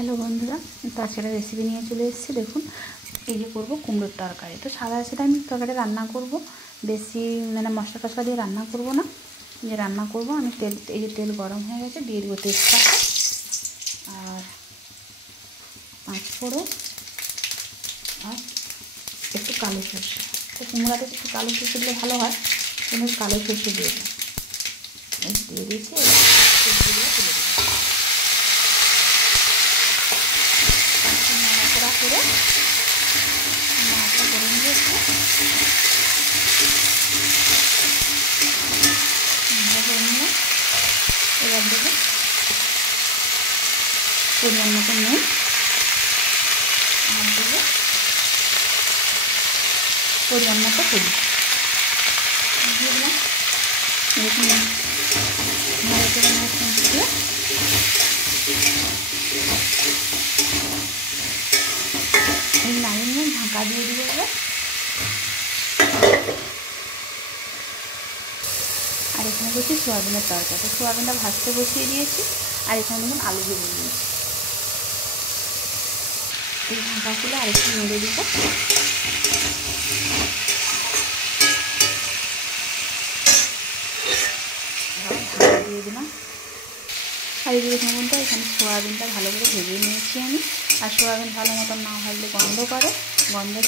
Hello বন্ধুরা, তো আজকে একটা রেসিপি নিয়ে চলে এসেছি। দেখুন, এই যে করবো কুমড়োর তরকারি। তো সাদা সেটা আমি তরকারি রান্না করব, বেশি মশলা টশলা দিয়ে রান্না করব না। যে রান্না করব আমি এই যে তেল গরম হয়ে গেছে, দিয়ে দেবো তেজপাতা আর পাঁচফোড়ন আর একটু কালো সরষে। তো কুমড়াতে একটু কালো সরষে দিলে ভালো হয়, কিন্তু কালো সরষে দিয়ে দিই। দিয়ে দিয়েছি, সবজিগুলো তুলে দেবো। নাড়াচাড়া করে নিয়েছি। এবার দেবো পরিমাণ মতো নুন, আর দেবো পরিমাণ মতো হলুদ দিয়ে দিলাম। এরকম নাড়াচাড়া দিয়ে এই নাড়িয়ে নিয়ে ঢাকা দিয়ে দিব। আর এখানে বসি সোয়াবিনের তরকারি। তো সোয়াবিনটা ভাজতে বসিয়ে দিয়েছি, আর এখানে দেখুন আলু ভেজে নিয়েছি। এই ঢাকা খুলে আরেকটু নেড়ে দিব। ঢাকা দিয়ে দিলাম। আর এই দেখুন বন্ধুরা, এখানে সোয়াবিনটা ভালো করে ভেজে নিয়েছি আমি। আর সোয়াবিন ভালো মতন না ভাজলে গন্ধ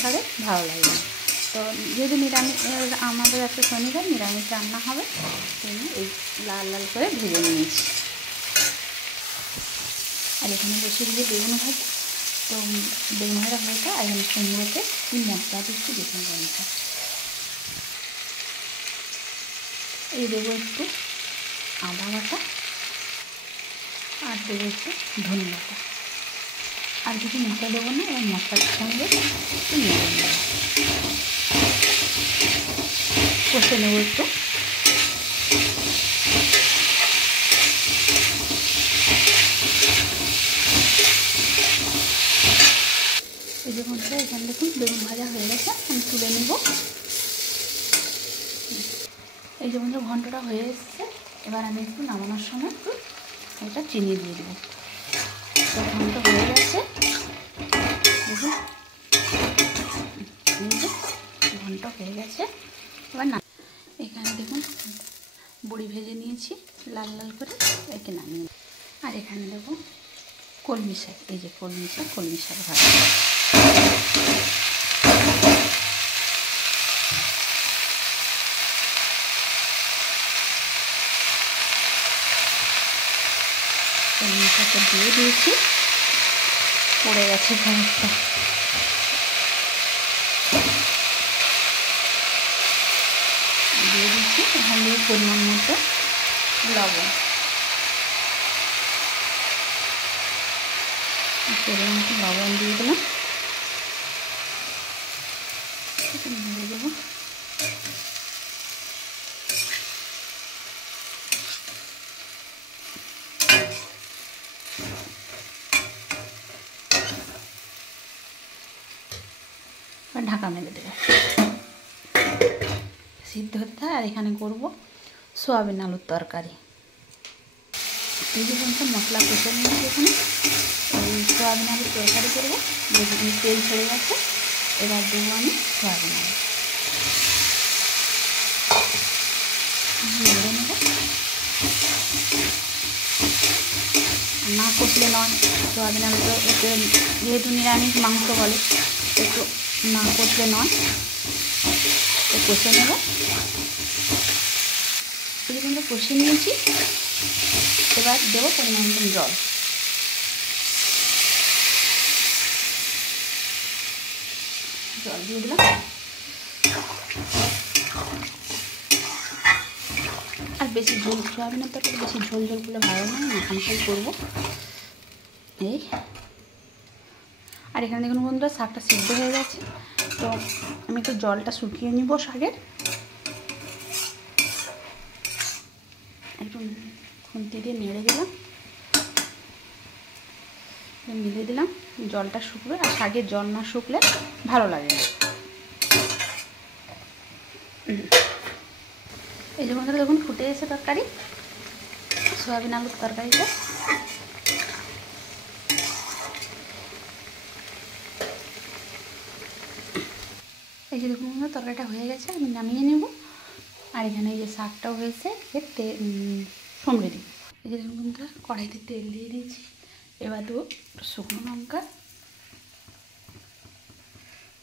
ছাড়ে, ভালো লাগে না। তো যেহেতু নিরামিষ, আমাদের একটা শনিবার নিরামিষ রান্না হবে, সেই এই লাল লাল করে ভেজে নিয়েছি। আর এখানে বসে দিয়ে বেগুন ভাজা। তো বেগুন ভাজা হয়েছে, আর এখানে কুমড়োতে কি মশলা দিচ্ছি দেখুন বন্ধুরা। এই দেবো একটু আদা বাটা, আর দেবো একটু ধনে বাটা, আর কিছু মশলা দেবো না। এবার মশলার সঙ্গে একটু নেড়ে নেব, কষে নেবো একটু। এই যে বন্ধুরা, এখানে দেখুন বেগুন ভাজা হয়ে গেছে, আমি তুলে নেব। এই যে বন্ধুরা, ঘন্টটা হয়ে এসছে। এবার আমি একটু নামানোর সময় একটু এটা চিনি দিয়ে দেবো। তো ঘন্ট হয়ে গেছে, দেখুন ঘন্ট হয়ে গেছে। এবার না, এখানে দেখুন বড়ি ভেজে নিয়েছি লাল লাল করে, একে নামিয়ে। আর এখানে দেবো কলমি শাক। এই যে কলমি শাক ভাজা। কলমি শাকটা দিয়ে দিয়েছি, পড়ে গেছে ভাতটা। দিয়ে দিচ্ছি এখান থেকে পরিমাণ মতো লবণ, পরিমাণ মতো লবণ দিয়ে দিলাম। দিয়ে দেবো ঢাকা মেরে দেবো, সিদ্ধ হতে থাকে। আর এখানে করবো সোয়াবিন আলুর তরকারি। এই যে মশলা কষে নিয়েছি, এখানে এই সোয়াবিন আলুর তরকারি করবো। দেখুন তেল ছেড়ে গেছে, এবার দেবো আমি সোয়াবিন আলু, নেড়ে নেবো। না কষলে নয়, সোয়াবিন আলু তো একটু যেহেতু নিরামিষ মাংস বলে, একটু না কষলে নয়, তো কষে নেব। এই যে কষে নিয়েছি, এবার দেবো পরিমাণ মতন জল। দিয়ে দিলাম। আর বেশি ঝোল, সোয়াবিনের তরকারি বেশি ঝোল করলে ভালো নয়, মাখামাখাই করবো। এই আর এখানে দেখুন বন্ধুরা, শাকটা সিদ্ধ হয়ে গেছে। তো আমি একটু জলটা শুকিয়ে নিব শাকের। একটু খুন্তি দিয়ে নেড়ে দিলাম, মিলিয়ে দিলাম। জলটা শুকবে, আর শাকের জল না শুকলে ভালো লাগে না। এই যে বন্ধুরা দেখুন, ফুটে এসে তরকারি, সোয়াবিন আলুর তরকারিটা। এই যে দেখুন বন্ধুরা তরকারিটা হয়ে গেছে, আমি নামিয়ে নেব। আর এখানে এই যে শাকটাও হয়েছে, সমড়ে দিই। এই যে দেখুন বন্ধুরা কড়াইতে তেল দিয়ে দিয়েছি, এবার দেবো শুকনো লঙ্কা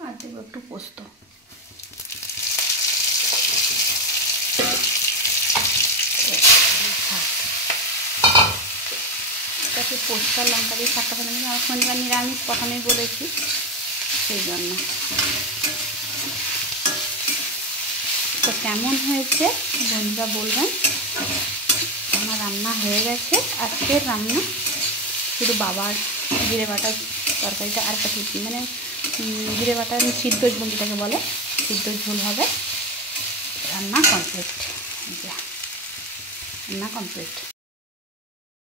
আর দেবো একটু পোস্ত। শাক পোস্ত আর লঙ্কা দিয়ে শাকটা বানাবো, আমার শনিবার নিরামিষ প্রথমেই বলেছি, সেই জন্য। তো কেমন হয়েছে বন্ধুরা বলবেন। আমার রান্না হয়ে গেছে, আজকের রান্না শুধু বাবার জিরে বাটা তরকারিটা আর একটা মানে জিরে বাটা সিদ্ধ ঝোল যেটাকে বলে, সিদ্ধ ঝোল হবে। রান্না কমপ্লিট, রান্না কমপ্লিট।